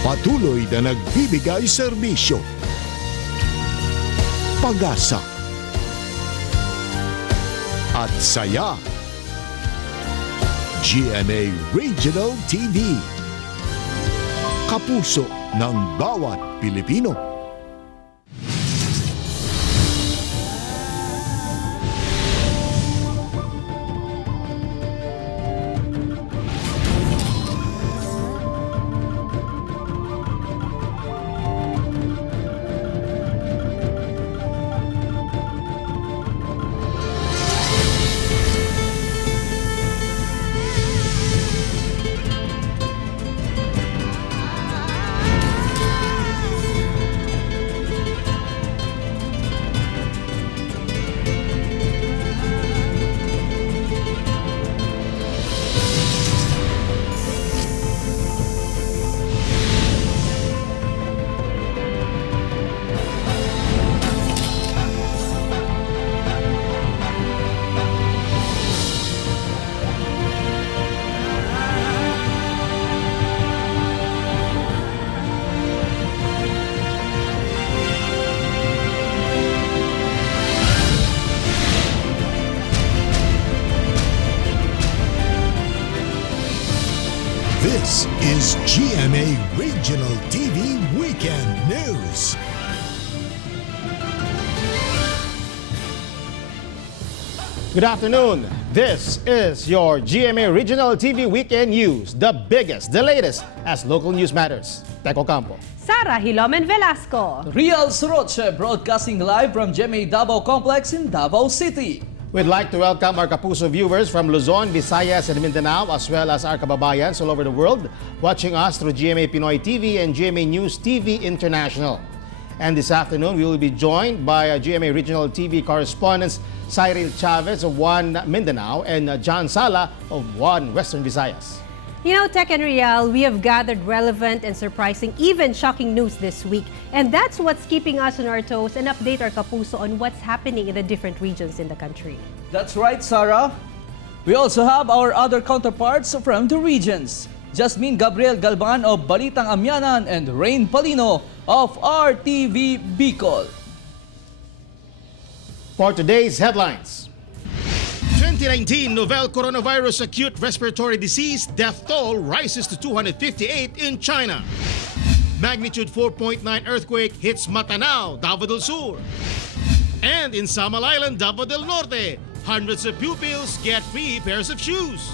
Patuloy na nagbibigay serbisyo. Pag-asa at saya. GMA Regional TV. Kapuso ng bawat Pilipino. This is GMA Regional TV Weekend News. Good afternoon. This is your GMA Regional TV Weekend News, the biggest, the latest, as local news matters. Teco Campo. Sara Hilomen Velasco. Real Soroche broadcasting live from GMA DAVAO Complex in Davao City. We'd like to welcome our Kapuso viewers from Luzon, Visayas, and Mindanao, as well as our kababayans all over the world, watching us through GMA Pinoy TV and GMA News TV International. And this afternoon, we will be joined by GMA Regional TV correspondents Cyril Chavez of One Mindanao and John Sala of One Western Visayas. You know, Tech and Real, we have gathered relevant and surprising, even shocking news this week. And that's what's keeping us on our toes and update our Kapuso on what's happening in the different regions in the country. That's right, Sarah. We also have our other counterparts from the regions. Jasmine Gabriel Galban of Balitang Amyanan and Rain Palino of RTV Bicol. For today's headlines. 2019 novel coronavirus acute respiratory disease death toll rises to 258 in China. Magnitude 4.9 earthquake hits Matanao, Davao del Sur. And in SAMAL Island, Davao del Norte, hundreds of pupils get free pairs of shoes.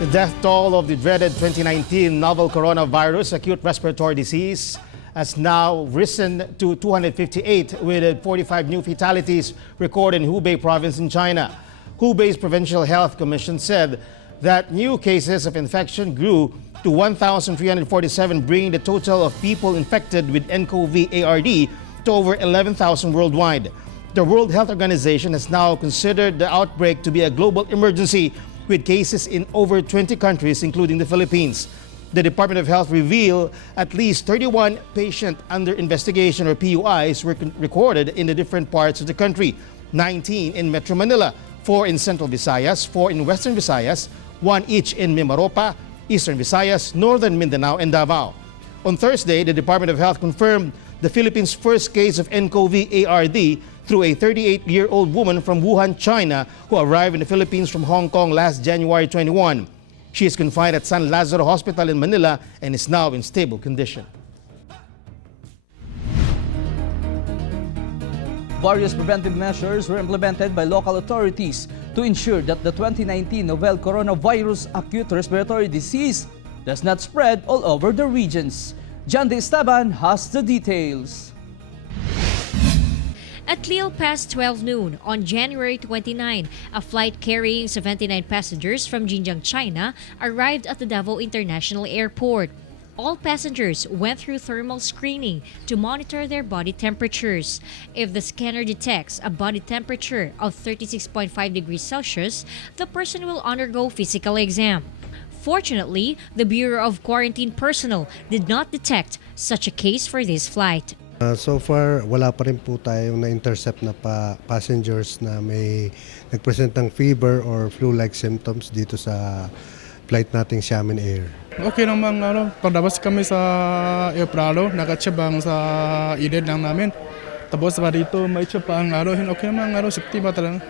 The death toll of the dreaded 2019 novel coronavirus acute respiratory disease has now risen to 258, with 45 new fatalities recorded in Hubei province in China. Hubei's Provincial Health Commission said that new cases of infection grew to 1,347, bringing the total of people infected with nCoV-ARD to over 11,000 worldwide. The World Health Organization has now considered the outbreak to be a global emergency, with cases in over 20 countries, including the Philippines. The Department of Health revealed at least 31 patients under investigation, or PUIs, were recorded in the different parts of the country. 19 in Metro Manila, 4 in Central Visayas, 4 in Western Visayas, 1 each in Mimaropa, Eastern Visayas, Northern Mindanao, and Davao. On Thursday, the Department of Health confirmed the Philippines' first case of nCoV-ARD through a 38-year-old woman from Wuhan, China, who arrived in the Philippines from Hong Kong last January 21. She is confined at San Lazaro Hospital in Manila and is now in stable condition. Various preventive measures were implemented by local authorities to ensure that the 2019 novel coronavirus acute respiratory disease does not spread all over the regions. John De Esteban has the details. At little past 12 noon on January 29, a flight carrying 79 passengers from Xinjiang, China, arrived at the Davao International Airport. All passengers went through thermal screening to monitor their body temperatures. If the scanner detects a body temperature of 36.5 degrees Celsius, the person will undergo physical exam. Fortunately, the Bureau of Quarantine Personnel did not detect such a case for this flight. So far, wala pa rin po tayong na-intercept na passengers na may nagpresent ng fever or flu-like symptoms dito sa flight nating Xiamen Air. Okay naman, paglabas kami sa aeroplano, nakatsabang sa edad lang namin. Tapos pa dito, may tsabang, okay naman, safety ba talaga?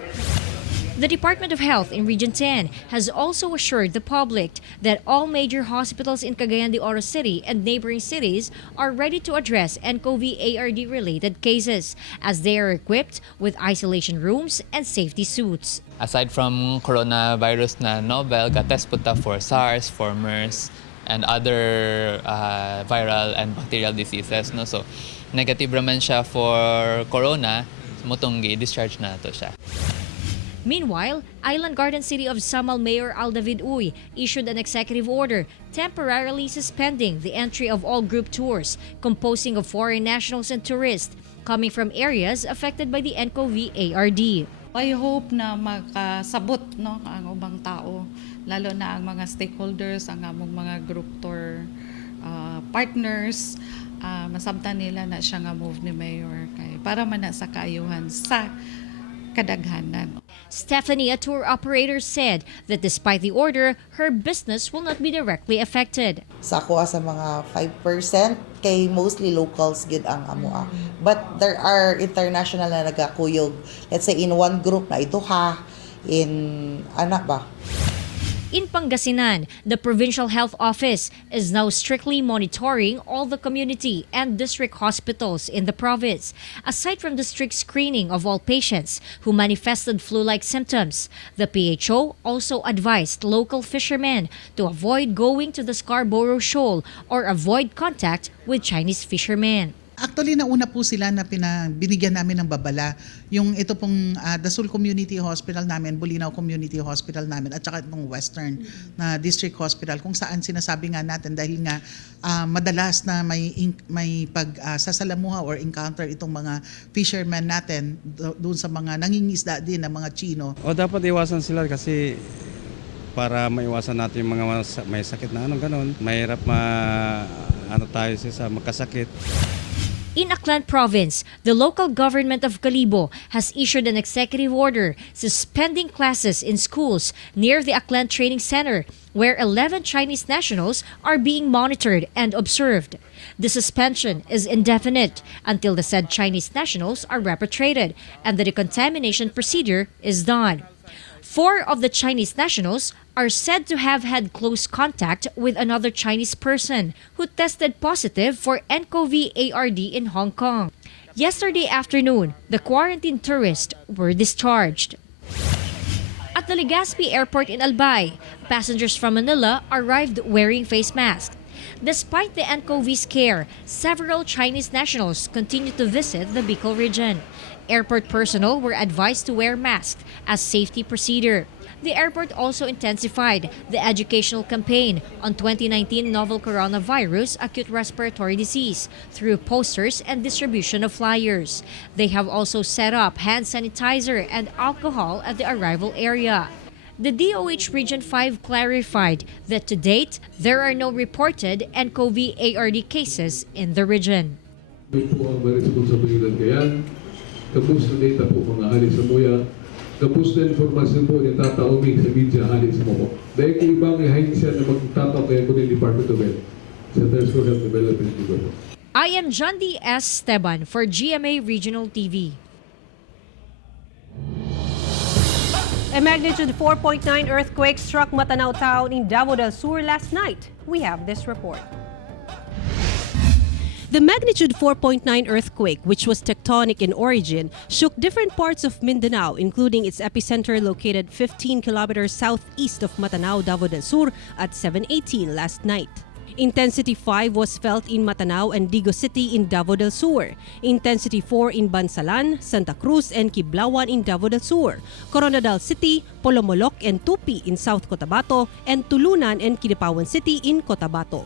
The Department of Health in Region 10 has also assured the public that all major hospitals in Cagayan de Oro City and neighboring cities are ready to address nCoV-ARD-related cases as they are equipped with isolation rooms and safety suits. Aside from coronavirus na novel, gatest po ta for SARS, for MERS, and other viral and bacterial diseases. No? So, negative naman siya for corona, mutong discharge na to siya. Meanwhile, Island Garden City of SAMAL Mayor David Uy issued an executive order temporarily suspending the entry of all group tours composing of foreign nationals and tourists coming from areas affected by the nCoV-ARD. I hope na makasabot ang ubang tao, lalo na ang mga stakeholders, ang among mga group tour partners, masabtan nila na siya nga move ni Mayor para man na sa kaayuhan sa kadaghanan. Stephanie, a tour operator, said that despite the order, her business will not be directly affected. Sa kuha sa mga 5% kay mostly locals gid ang amoa. But there are international na nagakuyog. Let's say in one group na ito in In Pangasinan, the Provincial Health Office is now strictly monitoring all the community and district hospitals in the province. Aside from the strict screening of all patients who manifested flu-like symptoms, the PHO also advised local fishermen to avoid going to the Scarborough Shoal or avoid contact with Chinese fishermen. Actually, nauna po sila na binigyan namin ng babala. Yung ito pong Dasul Community Hospital namin, Bulinaw Community Hospital namin, at saka itong Western na District Hospital, kung saan sinasabi nga natin dahil nga madalas na may pagsasalamuha or encounter itong mga fishermen natin doon sa mga nangingisda din ng mga Chino. O dapat iwasan sila kasi para maiwasan natin yung mga may sakit na ganon. Mahirap tayo sa magkasakit. In AKLAN Province, the local government of KALIBO has issued an executive order suspending classes in schools near the AKLAN Training Center, where 11 Chinese nationals are being monitored and observed. The suspension is indefinite until the said Chinese nationals are repatriated and the decontamination procedure is done. 4 of the Chinese nationals are said to have had close contact with another Chinese person who tested positive for nCoV-ARD in Hong Kong. Yesterday afternoon, the quarantined tourists were discharged. At the LEGAZPI airport in Albay, passengers from Manila arrived wearing face masks. Despite the nCoV scare, several Chinese nationals continue to visit the Bicol region. Airport personnel were advised to wear masks as safety procedure. The airport also intensified the educational campaign on 2019 novel coronavirus acute respiratory disease through posters and distribution of flyers. They have also set up hand sanitizer and alcohol at the arrival area. The DOH Region 5 clarified that to date, there are no reported nCoV-ARD cases in the region. Tapos na data po mga ahli sa muya, tapos na informasyon po yung tataumig sa media ahli sa mo. Dahil kung ibang ihain siya na magtataw kayo po ng Department of Health, Centers for Health Development. I am John D. S. Esteban for GMA Regional TV. A magnitude 4.9 earthquake struck Matanao town in Davao del Sur last night. We have this report. The magnitude 4.9 earthquake, which was tectonic in origin, shook different parts of Mindanao, including its epicenter located 15 kilometers southeast of Matanao, Davao del Sur at 7:18 last night. Intensity 5 was felt in Matanao and Digo City in Davao del Sur. Intensity 4 in Bansalan, Santa Cruz and Kiblawan in Davao del Sur. Coronadal City, Polomolok and Tupi in South Cotabato, and Tulunan and Kidapawan City in Cotabato.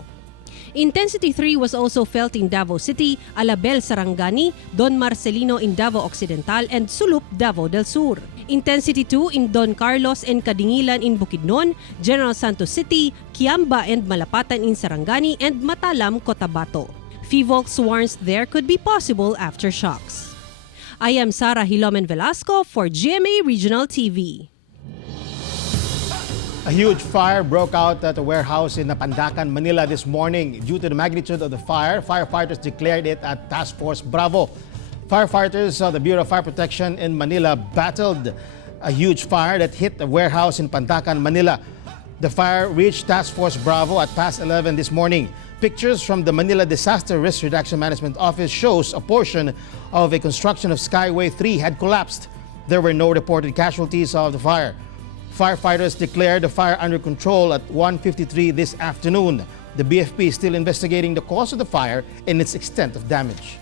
Intensity 3 was also felt in Davao City, Alabel, Sarangani, Don Marcelino in Davao Occidental, and Sulup, Davao del Sur. Intensity 2 in Don Carlos and Kadingilan in Bukidnon, General Santos City, Kiamba and Malapatan in Sarangani, and Matalam, Cotabato. FIVOLX warns there could be possible aftershocks. I am Sara Hilomen Velasco for GMA Regional TV. A huge fire broke out at a warehouse in PANDACAN, Manila this morning. Due to the magnitude of the fire, firefighters declared it at Task Force Bravo. Firefighters of the Bureau of Fire Protection in Manila battled a huge fire that hit a warehouse in PANDACAN, Manila. The fire reached Task Force Bravo at past 11 this morning. Pictures from the Manila Disaster Risk Reduction Management Office shows a portion of a construction of Skyway 3 had collapsed. There were no reported casualties of the fire. Firefighters declared the fire under control at 1:53 this afternoon. The BFP is still investigating the cause of the fire and its extent of damage.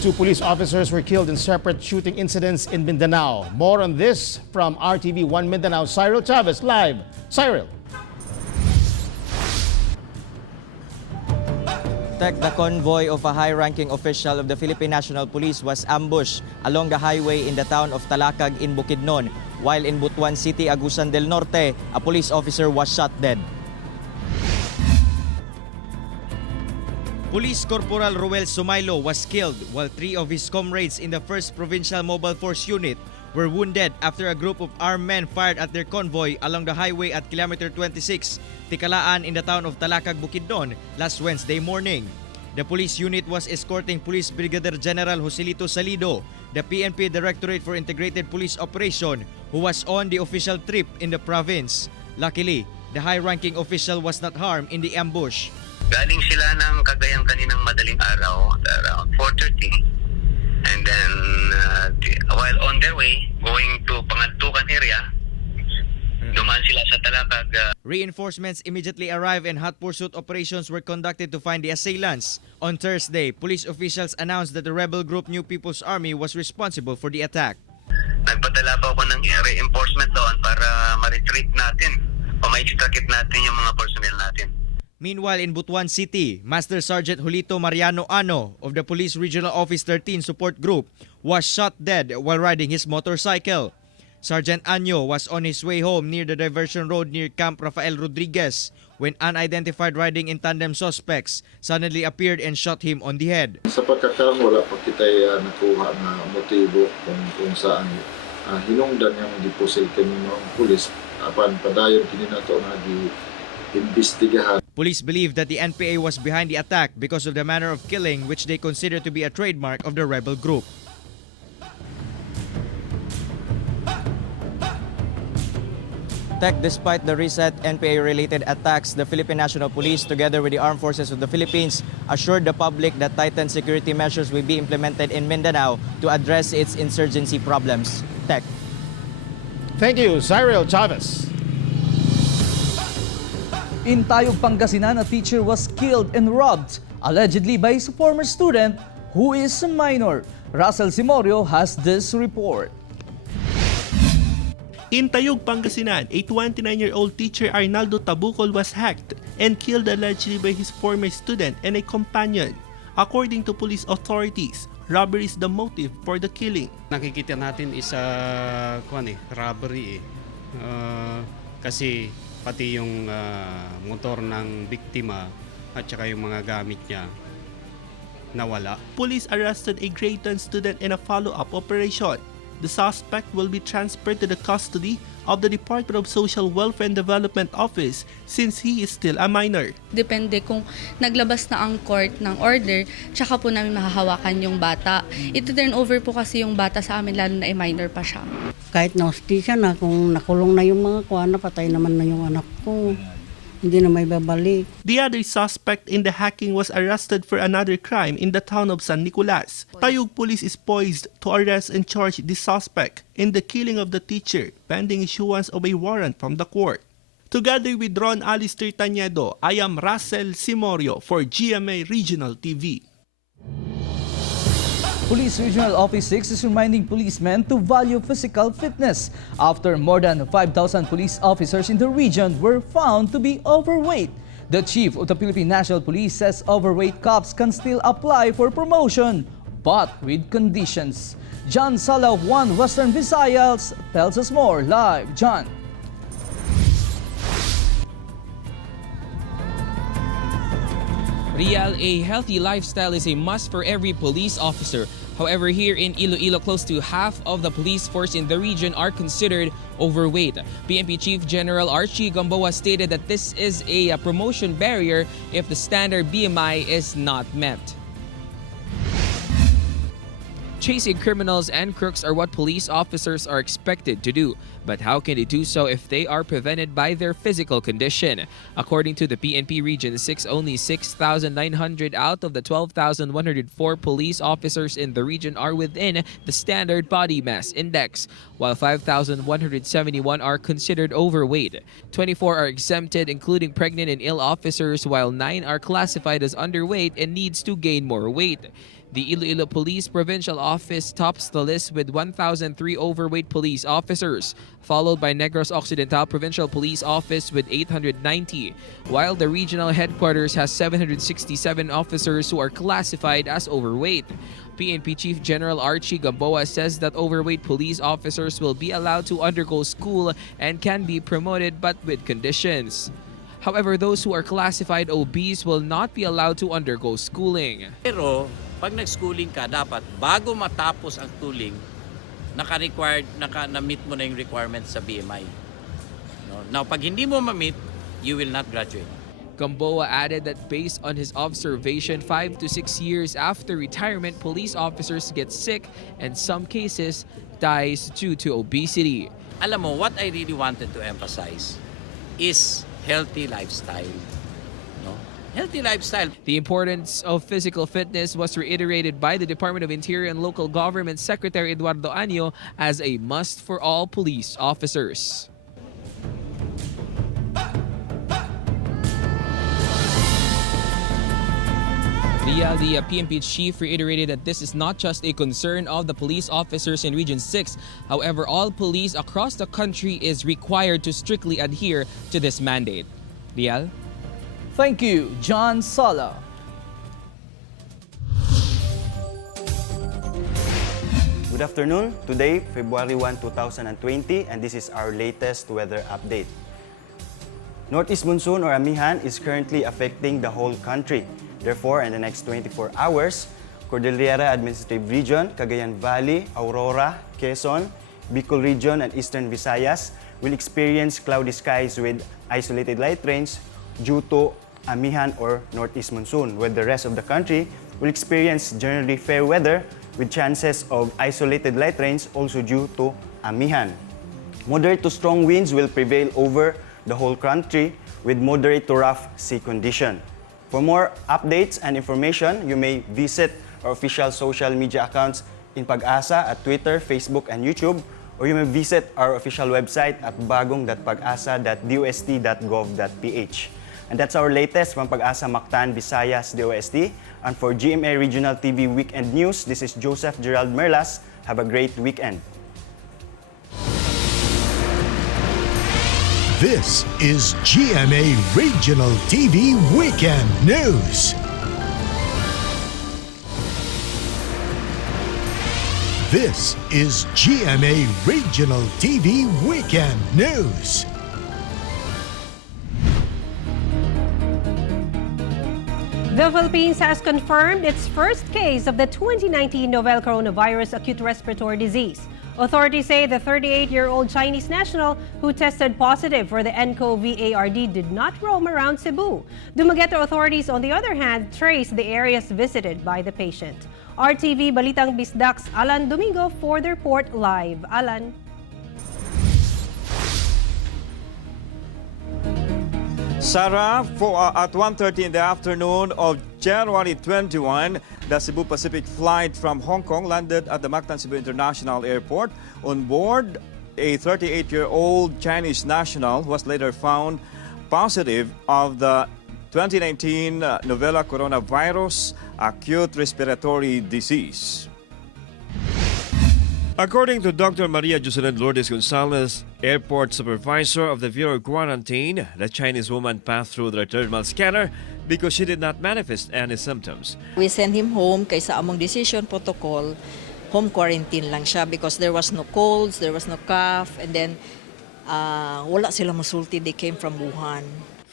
2 police officers were killed in separate shooting incidents in Mindanao. More on this from RTV1 Mindanao, Cyril Chavez live. Cyril. The convoy of a high-ranking official of the Philippine National Police was ambushed along the highway in the town of Talakag in Bukidnon, while in Butuan City, Agusan del Norte, a police officer was shot dead. Police Corporal Ruel Sumailo was killed while 3 of his comrades in the 1st Provincial Mobile Force Unit were wounded after a group of armed men fired at their convoy along the highway at Kilometer 26, Tikalaan in the town of Talakag, Bukidnon last Wednesday morning. The police unit was escorting Police Brigadier General Joselito Salido, the PNP Directorate for Integrated Police Operation, who was on the official trip in the province. Luckily, the high-ranking official was not harmed in the ambush. Galing sila ng Cagayan kaninang madaling araw, around 4:30. And then, while on their way, going to Pangantukan area, dumaan sila sa Talakag. Reinforcements immediately arrived and hot pursuit operations were conducted to find the assailants. On Thursday, police officials announced that the rebel group New People's Army was responsible for the attack. Nagpadala pa ako ng reinforcement doon para ma-retreat natin o ma-extricate natin yung mga personnel natin. Meanwhile, in Butuan City, Master Sergeant Julito Mariano Ano of the Police Regional Office 13 Support Group was shot dead while riding his motorcycle. Sergeant Anyo was on his way home near the diversion road near Camp Rafael Rodriguez when unidentified riding in tandem suspects suddenly appeared and shot him on the head. Sa pagkakaroon, wala pa kita nakuha na motibo kung saan hinungdan yung dipusil kami mga pulis apan padayon kini nato nga gi-imbestigahan. Police believe that the NPA was behind the attack because of the manner of killing which they consider to be a trademark of the rebel group. Despite the recent NPA-related attacks, the Philippine National Police, together with the Armed Forces of the Philippines, assured the public that tightened security measures will be implemented in Mindanao to address its insurgency problems. Thank you, Cyril Chavez. In Tayog, Pangasinan, a teacher was killed and robbed, allegedly by his former student who is a minor. Russell Simorio has this report. In Tayog, Pangasinan, a 29-year-old teacher Arnaldo Tabucol was hacked and killed allegedly by his former student and a companion. According to police authorities, robbery is the motive for the killing. Nakikita natin is robbery kasi pati yung motor ng biktima at saka yung mga gamit niya nawala. Police arrested a grade 10 student in a follow-up operation. The suspect will be transferred to the custody of the Department of Social Welfare and Development Office since he is still a minor. Depende kung naglabas na ang court ng order, tsaka po namin mahahawakan yung bata. Ito-turn over po kasi yung bata sa amin lalo na minor pa siya. Kahit na-hostisya na, kung nakulong na yung mga kuwan, napatay naman na yung anak ko. Hindi na may babalik. The other suspect in the hacking was arrested for another crime in the town of San Nicolas. Tayog Police is poised to arrest and charge the suspect in the killing of the teacher pending issuance of a warrant from the court. Together with Ron Alistair Tañedo, I am Russell Simorio for GMA Regional TV. Police Regional Office 6 is reminding policemen to value physical fitness after more than 5,000 police officers in the region were found to be overweight. The chief of the Philippine National Police says overweight cops can still apply for promotion, but with conditions. John Sala of 1 Western Visayas tells us more live. John. Rial, a healthy lifestyle is a must for every police officer. However, here in Iloilo, close to half of the police force in the region are considered overweight. PNP Chief General Archie Gamboa stated that this is a promotion barrier if the standard BMI is not met. Chasing criminals and crooks are what police officers are expected to do. But how can they do so if they are prevented by their physical condition? According to the PNP Region 6, only 6,900 out of the 12,104 police officers in the region are within the standard body mass index, while 5,171 are considered overweight. 24 are exempted, including pregnant and ill officers, while 9 are classified as underweight and needs to gain more weight. The Iloilo Police Provincial Office tops the list with 1,003 overweight police officers, followed by Negros Occidental Provincial Police Office with 890, while the regional headquarters has 767 officers who are classified as overweight. PNP Chief General Archie Gamboa says that overweight police officers will be allowed to undergo school and can be promoted, but with conditions. However, those who are classified obese will not be allowed to undergo schooling. Pero pag nag-schooling ka, dapat bago matapos ang schooling, na-meet mo na yung requirements sa BMI. No? Now, pag hindi mo ma-meet, you will not graduate. Gamboa added that based on his observation, 5 to 6 years after retirement, police officers get sick and some cases dies due to obesity. Alam mo, what I really wanted to emphasize is healthy lifestyle. No? Healthy lifestyle. The importance of physical fitness was reiterated by the Department of Interior and Local Government Secretary Eduardo Anyo as a must for all police officers. The PNP chief reiterated that this is not just a concern of the police officers in Region 6. However, all police across the country is required to strictly adhere to this mandate. Lial? Thank you, John Sala. Good afternoon. Today, February 1, 2020, and this is our latest weather update. Northeast monsoon or amihan is currently affecting the whole country. Therefore, in the next 24 hours, Cordillera Administrative Region, Cagayan Valley, Aurora, Quezon, Bicol Region, and Eastern Visayas will experience cloudy skies with isolated light rains due to amihan or northeast monsoon, while the rest of the country will experience generally fair weather with chances of isolated light rains also due to amihan. Moderate to strong winds will prevail over the whole country with moderate to rough sea condition. For more updates and information, you may visit our official social media accounts in Pag-asa at Twitter, Facebook, and YouTube, or you may visit our official website at bagong.pagasa.dust.gov.ph. And that's our latest from Pag-asa Mactan, Visayas, DOST. And for GMA Regional TV Weekend News, this is Joseph Gerald Merlas. Have a great weekend. This is GMA Regional TV Weekend News. This is GMA Regional TV Weekend News. The Philippines has confirmed its first case of the 2019 novel coronavirus acute respiratory disease. Authorities say the 38-year-old Chinese national who tested positive for the nCoV-ARD did not roam around Cebu. Dumaguete authorities, on the other hand, traced the areas visited by the patient. RTV Balitang Bisdak's Alan Domingo for the report live. Alan. Sarah, at 1:30 in the afternoon of January 21, the Cebu Pacific flight from Hong Kong landed at the Mactan Cebu International Airport. On board, a 38-year-old Chinese national was later found positive of the 2019 novel coronavirus acute respiratory disease. According to Dr. Maria Jocelyn Lourdes Gonzalez, airport supervisor of the Bureau of Quarantine, the Chinese woman passed through the thermal scanner because she did not manifest any symptoms. We sent him home kaysa among decision protocol, home quarantine lang siya because there was no colds, there was no cough, and then wala sila masulti, they came from Wuhan.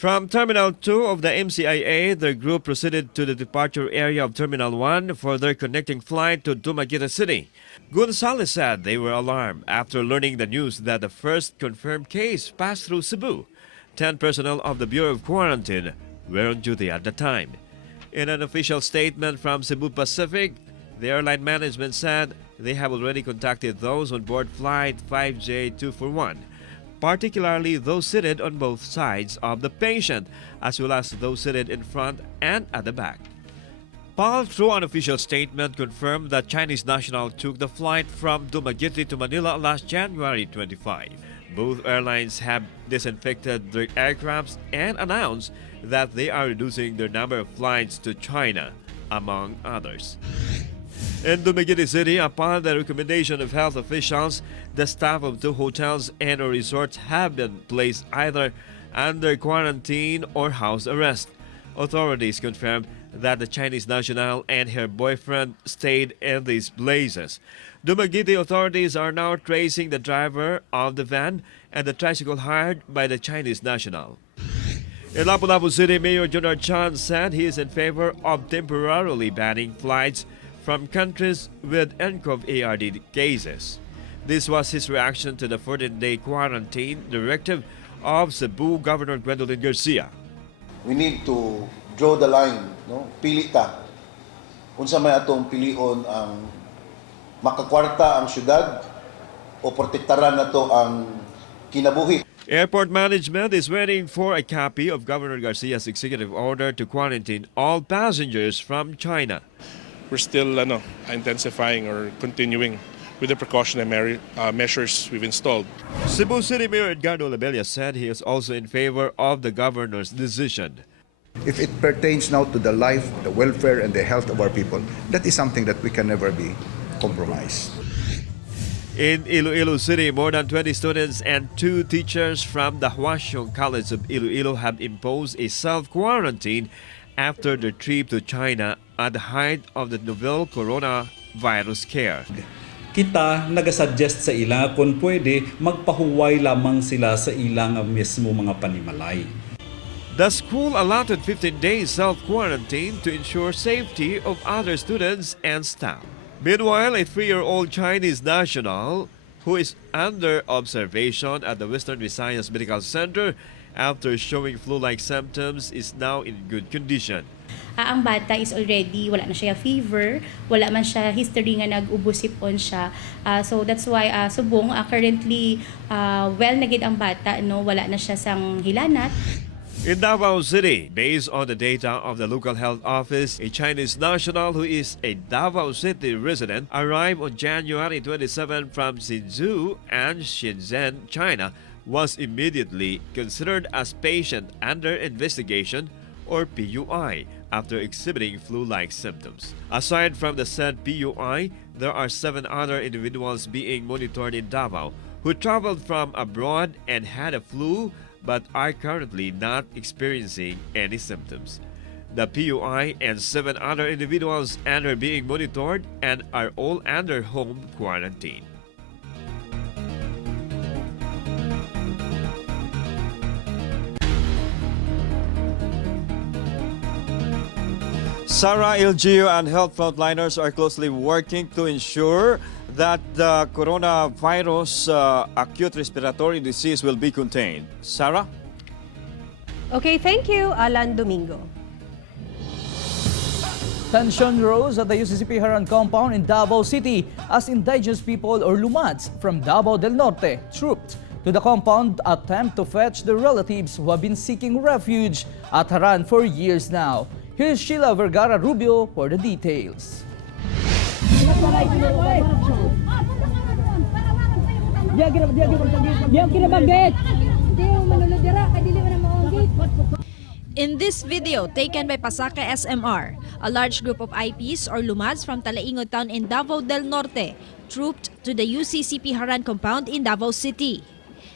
From Terminal 2 of the MCIA, the group proceeded to the departure area of Terminal 1 for their connecting flight to Dumaguete City. Gonzalez said they were alarmed after learning the news that the first confirmed case passed through Cebu. 10 personnel of the Bureau of Quarantine were on duty at the time. In an official statement from Cebu Pacific, the airline management said they have already contacted those on board Flight 5J241, particularly those seated on both sides of the patient, as well as those seated in front and at the back. PAL, through an official statement, confirmed that Chinese national took the flight from Dumaguete to Manila last January 25. Both airlines have disinfected their aircrafts and announced that they are reducing their number of flights to China, among others. In Dumaguete City, upon the recommendation of health officials, the staff of 2 hotels and resorts have been placed either under quarantine or house arrest. Authorities confirmed that the Chinese national and her boyfriend stayed in these places. Dumaguete authorities are now tracing the driver of the van and the tricycle hired by the Chinese national. In Lapu-Lapu City, Mayor Junard Chan said he is in favor of temporarily banning flights from countries with nCoV ARD cases. This was his reaction to the 14-day quarantine directive of Cebu Governor Gwendolyn Garcia. We need to draw the line, no? Pili ta. Unsa may atong pilion ang makakwarta ang syudad o protektaran nato ang kinabuhi. Airport management is waiting for a copy of Governor Garcia's executive order to quarantine all passengers from China. We're still intensifying or continuing with the precautionary measures we've installed. Cebu City Mayor Edgardo Labella said he is also in favor of the governor's decision. If it pertains now to the life, the welfare, and the health of our people, that is something that we can never be compromised. In Iloilo City, more than 20 students and 2 teachers from the Hwaseong College of Iloilo have imposed a self-quarantine after their trip to China at the height of the novel coronavirus scare. Kita nagasuggest sa ila kung pwede magpahuway lamang sila sa ilang mismo mga panimalay. The school allotted 15 days self-quarantine to ensure safety of other students and staff. Meanwhile, a 3-year-old Chinese national who is under observation at the Western Visayas Medical Center after showing flu-like symptoms is now in good condition. Ang bata is already, wala na siya fever, wala man siya history nga nag-ubosipon siya. So that's why subong currently well na gid ang bata, no, wala na siya sang hilanat. In Davao City, based on the data of the local health office, a Chinese national who is a Davao City resident arrived on January 27 from Hsinchu and Shenzhen, China, was immediately considered as patient under investigation or PUI after exhibiting flu-like symptoms. Aside from the said PUI, there are 7 other individuals being monitored in Davao who traveled from abroad and had a flu but are currently not experiencing any symptoms. The PUI and 7 other individuals are being monitored and are all under home quarantine. Sarah, LGU, and health frontliners are closely working to ensure that the coronavirus acute respiratory disease will be contained. Sarah? Okay, thank you, Alan Domingo. Tension rose at the UCCP Haran compound in Davao City as indigenous people or Lumads from Davao del Norte trooped to the compound attempt to fetch the relatives who have been seeking refuge at Haran for years now. Here's Sheila Vergara Rubio for the details. In this video taken by Pasaka SMR, a large group of IPs or Lumads from Talaingod town in Davao del Norte trooped to the UCCP Haran compound in Davao City.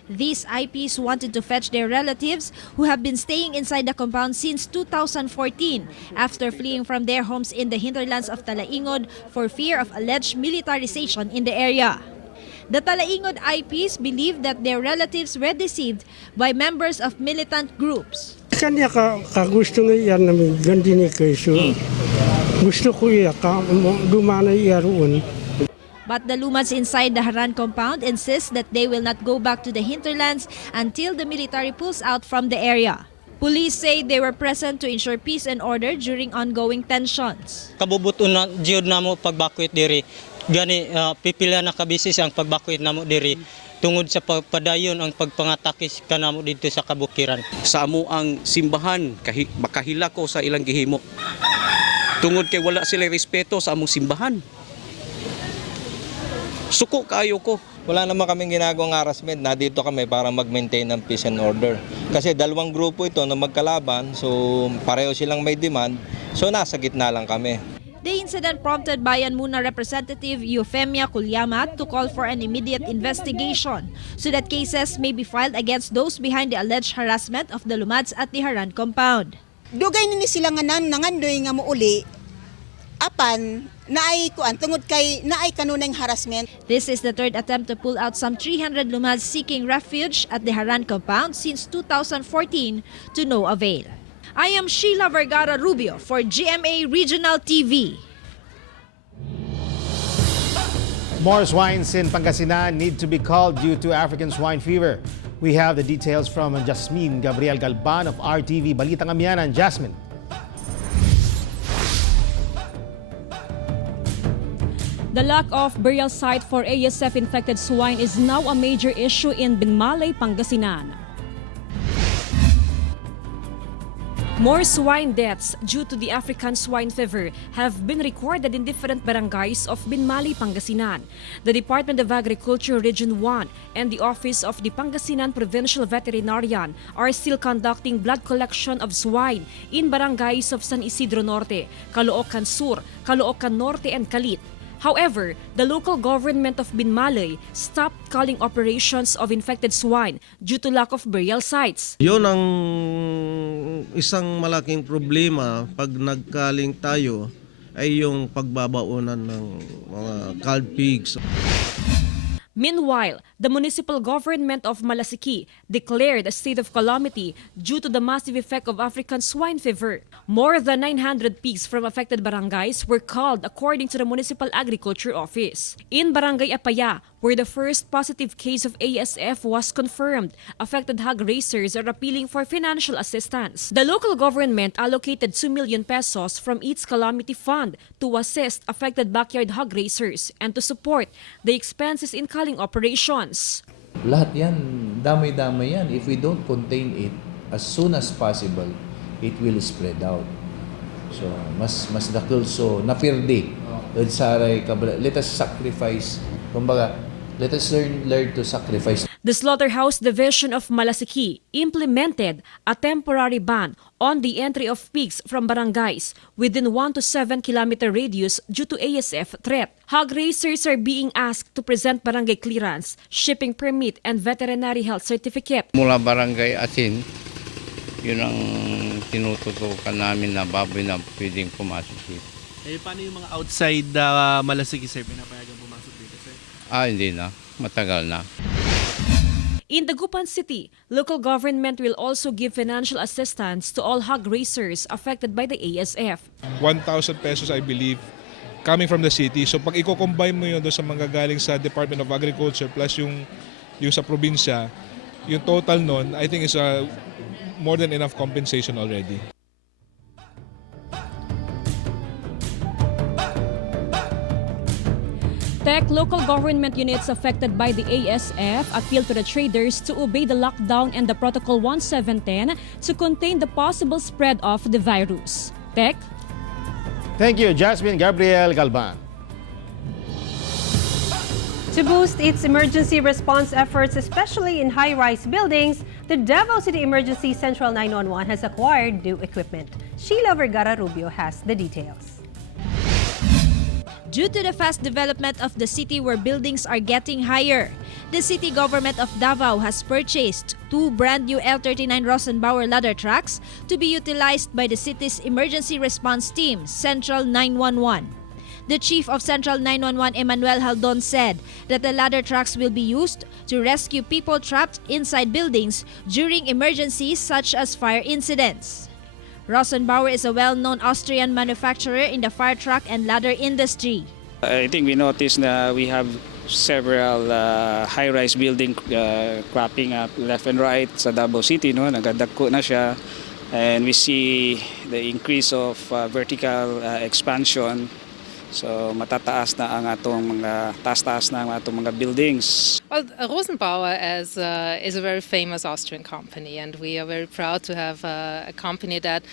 These IPs wanted to fetch their relatives who have been staying inside the compound since 2014 after fleeing from their homes in the hinterlands of Talaingod for fear of alleged militarization in the area. The Talaingod IPs believe that their relatives were deceived by members of militant groups. Kanya kagusto nga iyan namin, gandi ni Keso. Gusto ko iya gumana iya roon. But the Lumads inside the Haran compound insist that they will not go back to the hinterlands until the military pulls out from the area. Police say they were present to ensure peace and order during ongoing tensions. Kabubuton na jud namo pagbakwit diri. Gani pipila na kabisis ang pagbakwit namo diri tungod sa pagpadayon ang pagpangatake kanamo dito sa kabukiran. Sa amo ang simbahan makahila ko sa ilang gihimo. Tungod kay wala sila respeto sa among simbahan. Suko kayo ko. Wala naman kaming ginagawang harassment. Dito kami para mag-maintain ng peace and order. Kasi dalawang grupo ito na magkalaban, so pareho silang may demand, so nasa gitna lang kami. The incident prompted Bayan Muna Representative Eufemia Culyamat to call for an immediate investigation so that cases may be filed against those behind the alleged harassment of the Lumads at the Haran compound. Dugay nini sila nga nangandoy nga muuli apan naay kuan tungod kay naay kanunay harassment. This is the third attempt to pull out some 300 Lumads seeking refuge at the Haran compound since 2014 to no avail. I am Sheila Vergara Rubio for GMA Regional TV. More swines in Pangasinan need to be culled due to African swine fever. We have the details from Jasmine Gabriel Galban of RTV Balitang Amianan. Jasmine. The lack of burial site for ASF-infected swine is now a major issue in BINMALEY, Pangasinan. More swine deaths due to the African swine fever have been recorded in different barangays of BINMALEY, Pangasinan. The Department of Agriculture Region 1 and the Office of the Pangasinan Provincial Veterinarian are still conducting blood collection of swine in barangays of San Isidro Norte, Caloocan Sur, Caloocan Norte, and Calit. However, the local government of BINMALEY stopped culling operations of infected swine due to lack of burial sites. Yun ang isang malaking problema pag nagkaling tayo ay yung pagbabaunan ng mga culled pigs. Meanwhile, the municipal government of Malasiqui declared a state of calamity due to the massive effect of African swine fever. More than 900 pigs from affected barangays were culled according to the Municipal Agriculture Office. In Barangay Apaya, where the first positive case of ASF was confirmed, affected hog raisers are appealing for financial assistance. The local government allocated 2 million pesos from its calamity fund to assist affected backyard hog raisers and to support the expenses in culling operations. Lahat yan, damay-damay yan. If we don't contain it as soon as possible, it will spread out. So, mas dakil so napirdi. Let us sacrifice. Kumbaga, let us learn to sacrifice. The Slaughterhouse Division of Malasiqui implemented a temporary ban on the entry of pigs from barangays within 1 to 7 kilometer radius due to ASF threat. Hog raisers are being asked to present barangay clearance, shipping permit, and veterinary health certificate. Mula barangay Asin, yun ang tinututukan namin na baboy na pwedeng pumasok dito. Eh, paano yung mga outside Malasiqui, sir? Pinapayagan pumasok dito, sir? Hindi na. Matagal na. In Dagupan City, local government will also give financial assistance to all hog raisers affected by the ASF. 1,000 pesos, I believe, coming from the city. So pag i-combine mo yun doon sa mga galing sa Department of Agriculture plus yung sa probinsya, yung total nun, I think is more than enough compensation already. Tech local government units affected by the ASF appeal to the traders to obey the lockdown and the Protocol 1710 to contain the possible spread of the virus. Tech? Thank you, Jasmine Gabriel Galban. To boost its emergency response efforts, especially in high-rise buildings, the Davao City Emergency Central 911 has acquired new equipment. Sheila Vergara Rubio has the details. Due to the fast development of the city where buildings are getting higher, the city government of Davao has purchased 2 brand new L39 Rosenbauer ladder trucks to be utilized by the city's emergency response team, Central 911. The chief of Central 911, Emmanuel Haldon, said that the ladder trucks will be used to rescue people trapped inside buildings during emergencies such as fire incidents. Rosenbauer is a well-known Austrian manufacturer in the fire truck and ladder industry. I think we noticed that we have several high-rise building cropping up left and right sa Davao City. No? Nagadagko na siya. And we see the increase of vertical expansion. So matataas na ang atong mga taas-taas na ang atong mga buildings. Well, Rosenbauer is a very famous Austrian company, and we are very proud to have a company that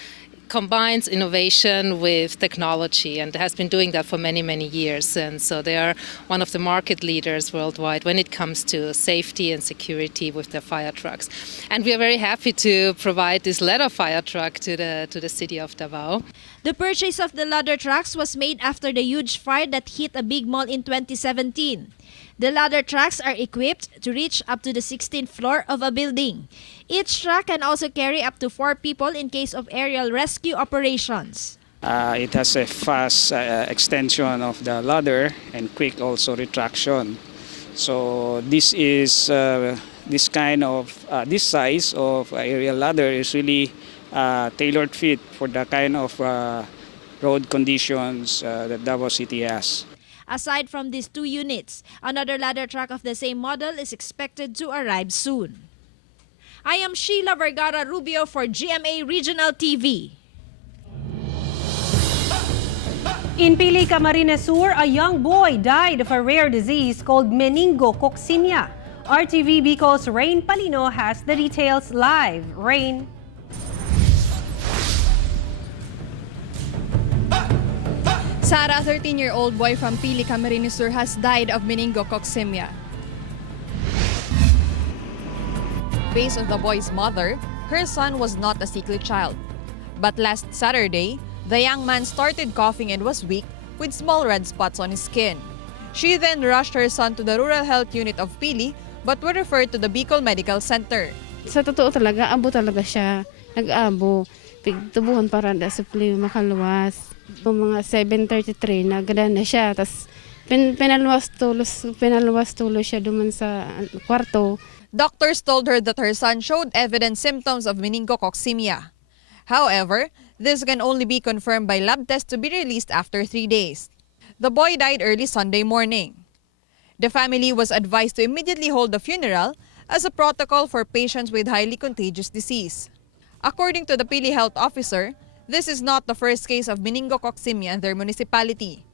combines innovation with technology and has been doing that for many, many years. And so they are one of the market leaders worldwide when it comes to safety and security with their fire trucks. And we are very happy to provide this ladder fire truck to the city of Davao. The purchase of the ladder trucks was made after the huge fire that hit a big mall in 2017. The ladder trucks are equipped to reach up to the 16th floor of a building. Each truck can also carry up to 4 people in case of aerial rescue operations. It has a fast extension of the ladder and quick also retraction. So this is this size of aerial ladder is really tailored fit for the kind of road conditions that Davao City has. Aside from these 2 units, another ladder truck of the same model is expected to arrive soon. I am Sheila Vergara Rubio for GMA Regional TV. In PILI, Camarines Sur, a young boy died of a rare disease called meningococcemia. RTV Bicol's Rain Palino has the details live. Rain. Sara, a 13-year-old boy from PILI, Camarines Sur, has died of meningococcemia. Based on the boy's mother, her son was not a sickly child. But last Saturday, the young man started coughing and was weak with small red spots on his skin. She then rushed her son to the Rural Health Unit of PILI but were referred to the Bicol Medical Center. Sa totoo talaga, abo talaga siya. Nag-abo. Tubuhan para da sa makaluwas. Mga 7:33 nagada na siya, tas pinaluwas tulo siya duman sa kwarto. Doctors told her that her son showed evident symptoms of meningococcemia. However, this can only be confirmed by lab tests to be released after 3 days. The boy died early Sunday morning. The family was advised to immediately hold the funeral as a protocol for patients with highly contagious disease. According to the PILI health officer, this is not the first case of meningococcemia in their municipality.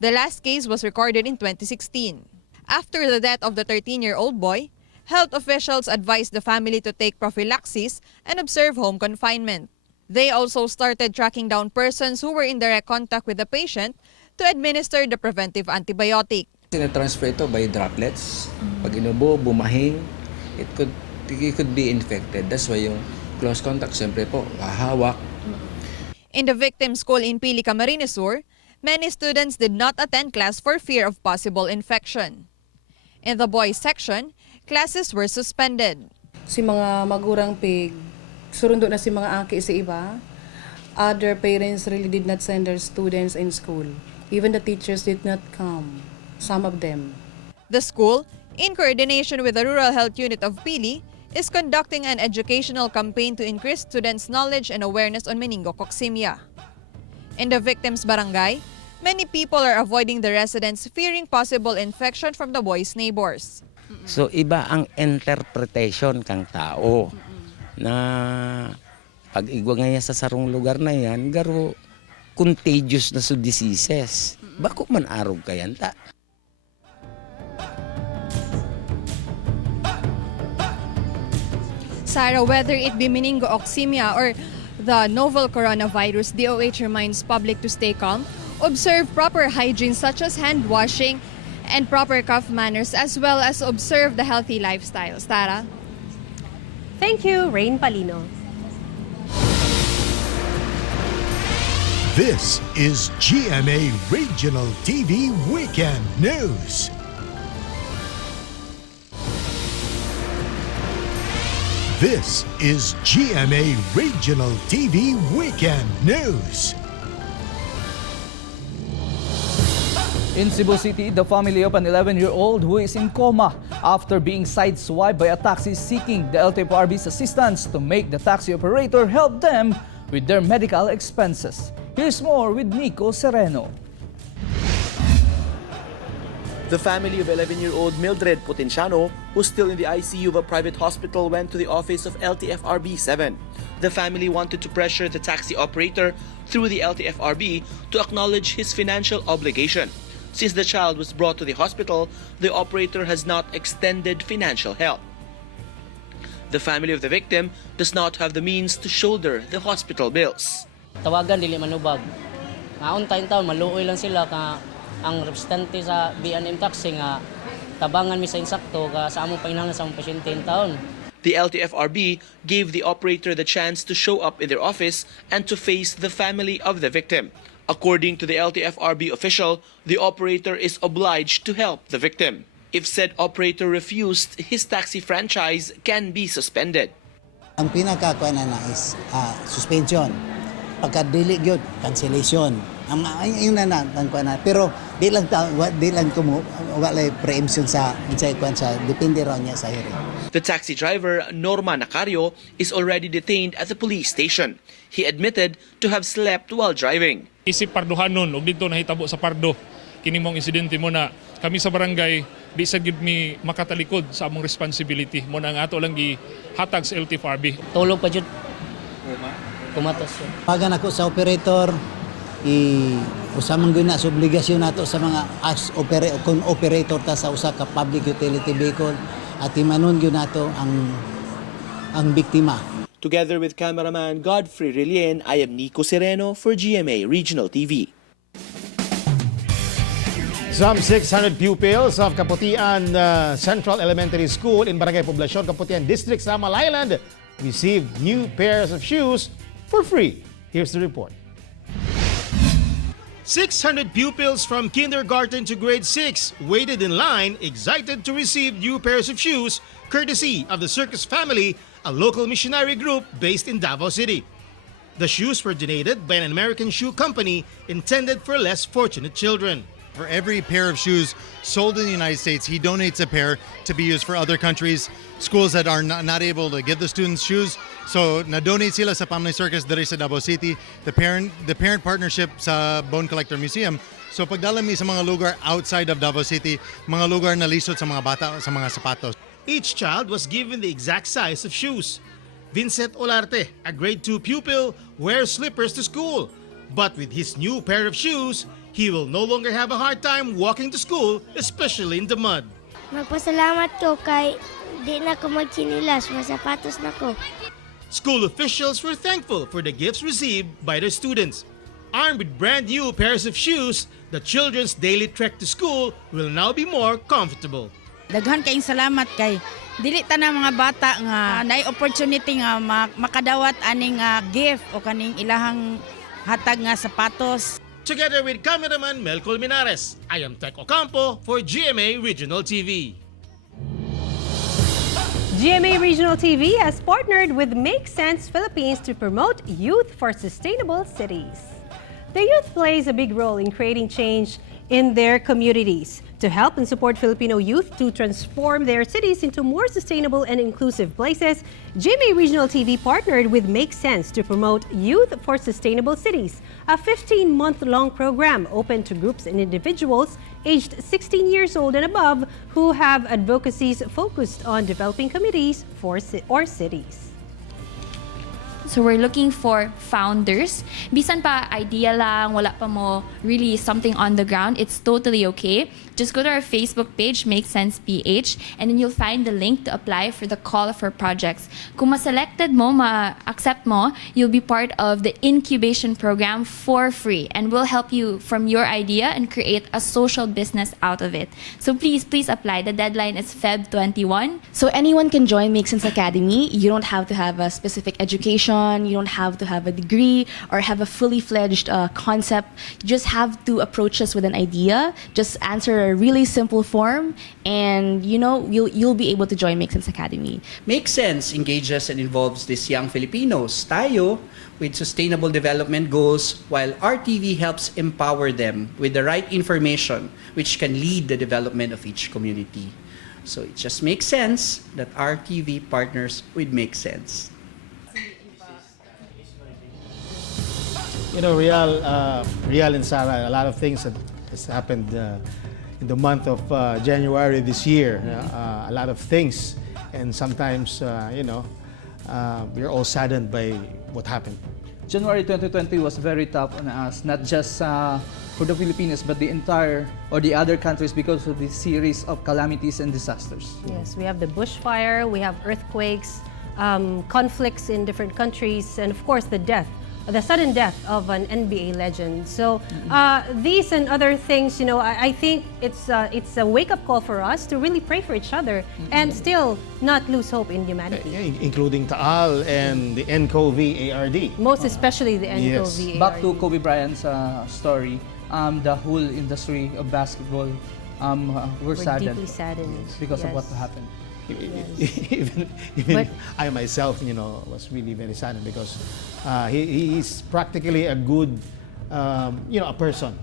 The last case was recorded in 2016. After the death of the 13-year-old boy, health officials advised the family to take prophylaxis and observe home confinement. They also started tracking down persons who were in direct contact with the patient to administer the preventive antibiotic. Sinatransfer ito by droplets. Pag inubo, bumahing, it could be infected. That's why yung close contact, siyempre po, hahawak. In the victim's school in PILI, Camarines Sur, many students did not attend class for fear of possible infection. In the boys section, classes were suspended. Si mga magurang pig, surundo na si mga aki sa iba. Other parents really did not send their students in school. Even the teachers did not come, some of them. The school, in coordination with the Rural Health Unit of PILI, is conducting an educational campaign to increase students' knowledge and awareness on meningococcemia. In the victim's barangay, many people are avoiding the residents fearing possible infection from the boy's neighbors. So iba ang interpretation kang tao na pag igwa nga sa sarong lugar na yan, garo contagious na diseases. Bako man arog kayan ta. Sarah, whether it be meningococcemia or the novel coronavirus, DOH reminds public to stay calm, observe proper hygiene such as hand washing and proper cough manners, as well as observe the healthy lifestyle. Sarah? Thank you, Rain Palino. This is GMA Regional TV Weekend News. This is GMA Regional TV Weekend News. In Cebu City, the family of an 11-year-old who is in coma after being sideswiped by a taxi seeking the LTFRB's assistance to make the taxi operator help them with their medical expenses. Here's more with Nico Sereno. The family of 11-year-old Mildred Potenciano, who's still in the ICU of a private hospital, went to the office of LTFRB 7. The family wanted to pressure the taxi operator through the LTFRB to acknowledge his financial obligation. Since the child was brought to the hospital, the operator has not extended financial help. The family of the victim does not have the means to shoulder the hospital bills. Tawagan dili manubag. Ngaon taon maluoy lang sila ka ang representante sa B&M taxi nga tabangan mi sa insakto ka sa among painahanglan sa among pasyente in taon. The LTFRB gave the operator the chance to show up in their office and to face the family of the victim. According to the LTFRB official, the operator is obliged to help the victim. If said operator refused, his taxi franchise can be suspended. Ang pinakakuan na is suspension. Pagka dili gyud cancellation. Ang kuan na pero di lang walay preemption sa kuan sa depende ra niya sa hearing. The taxi driver, Norma Nacario, is already detained at the police station. He admitted to have slept while driving. Isip parduhanon ug dito nahitabo sa pardo kini mong insidente mo na kami sa barangay di sa gid mi makatalikod sa among responsibility mo na ang ato lang gihatag sa LTFRB. Tulog pa jud. Kumatos. Pagan ako sa operator usamang gyud na sa obligasyon nato sa mga operator ta sa usa ka public utility vehicle at imanon gyud nato ang biktima. Together with cameraman Godfrey Relien, I am Nico Sereno for GMA Regional TV. Some 600 pupils of Kaputian Central Elementary School in Barangay Poblacion, Kaputian District, SAMAL Island received new pairs of shoes for free. Here's the report. 600 pupils from kindergarten to grade 6 waited in line, excited to receive new pairs of shoes courtesy of the Circus Family, a local missionary group based in Davao City. The shoes were donated by an American shoe company intended for less fortunate children. For every pair of shoes sold in the United States, he donates a pair to be used for other countries, schools that are not able to give the students shoes. So, na-donate sila sa Pamilya Circus diri sa Davao City, the parent partnership sa Bone Collector Museum. So, pagdala mi sa mga lugar outside of Davao City, mga lugar na lisod sa mga bata sa mga sapatos. Each child was given the exact size of shoes. Vincent Olarte, a grade 2 pupil, wears slippers to school. But with his new pair of shoes, he will no longer have a hard time walking to school, especially in the mud. Magpasalamat ko kay di na ko magchinilas, masapatos na ko. School officials were thankful for the gifts received by their students. Armed with brand new pairs of shoes, the children's daily trek to school will now be more comfortable. Daghan kayong salamat kay dili ta na mga bata nga naay opportunity nga makadawat aning gift o kaning ilahang hatag nga sapatos. Together with cameraman Mel Colmenares, I am Tech Ocampo for GMA Regional TV. GMA Regional TV has partnered with Make Sense Philippines to promote Youth for Sustainable Cities. The youth plays a big role in creating change in their communities. To help and support Filipino youth to transform their cities into more sustainable and inclusive places, GMA Regional TV partnered with Make Sense to promote Youth for Sustainable Cities, a 15-month-long program open to groups and individuals aged 16 years old and above who have advocacies focused on developing communities or cities. So we're looking for founders. Bisan pa idea lang, wala pa mo really something on the ground, it's totally okay. Just go to our Facebook page, Make Sense PH, and then you'll find the link to apply for the call for projects. Kung ma-selected mo, ma-accept mo, you'll be part of the incubation program for free, and we'll help you from your idea and create a social business out of it. So please apply. The deadline is Feb 21. So anyone can join Make Sense Academy. You don't have to have a specific education vision. You don't have to have a degree or have a fully fledged concept. You just have to approach us with an idea. Just answer a really simple form, and you'll be able to join Make Sense Academy. Make Sense engages and involves these young Filipinos, tayo, with sustainable development goals, while RTV helps empower them with the right information which can lead the development of each community. So it just makes sense that RTV partners with Make Sense. You know, Rial and Sarah, a lot of things that has happened in the month of January this year. A lot of things, and sometimes, we're all saddened by what happened. January 2020 was very tough on us, not just for the Filipinos, but the entire or the other countries because of this series of calamities and disasters. Yes, we have the bushfire, we have earthquakes, conflicts in different countries, and of course the sudden death of an NBA legend. So these and other things, I think it's a wake-up call for us to really pray for each other and still not lose hope in humanity. Including Taal and the NCOV ARD. Most especially the NCOV ARD. Back to Kobe Bryant's story, the whole industry of basketball we're saddened. Deeply saddened because of what happened. Even I myself, was really very saddened because he's practically a good, a person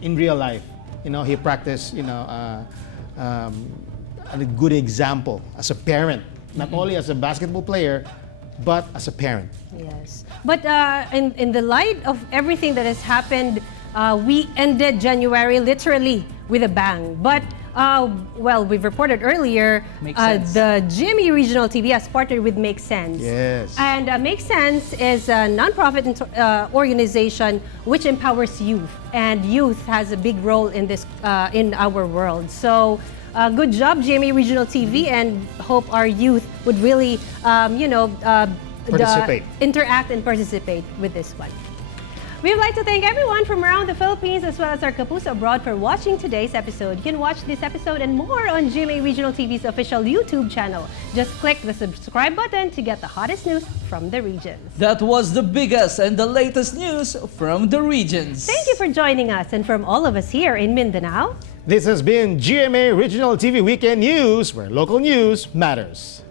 in real life. He practiced, a good example as a parent, not only as a basketball player, but as a parent. Yes, but in the light of everything that has happened, we ended January literally with a bang. But we've reported earlier, the GMA Regional TV has partnered with Make Sense. Yes. And Make Sense is a nonprofit organization which empowers youth. And youth has a big role in this, in our world. So good job, GMA Regional TV, and hope our youth would really, interact and participate with this one. We would like to thank everyone from around the Philippines as well as our Kapuso abroad for watching today's episode. You can watch this episode and more on GMA Regional TV's official YouTube channel. Just click the subscribe button to get the hottest news from the regions. That was the biggest and the latest news from the regions. Thank you for joining us, and from all of us here in Mindanao. This has been GMA Regional TV Weekend News, where local news matters.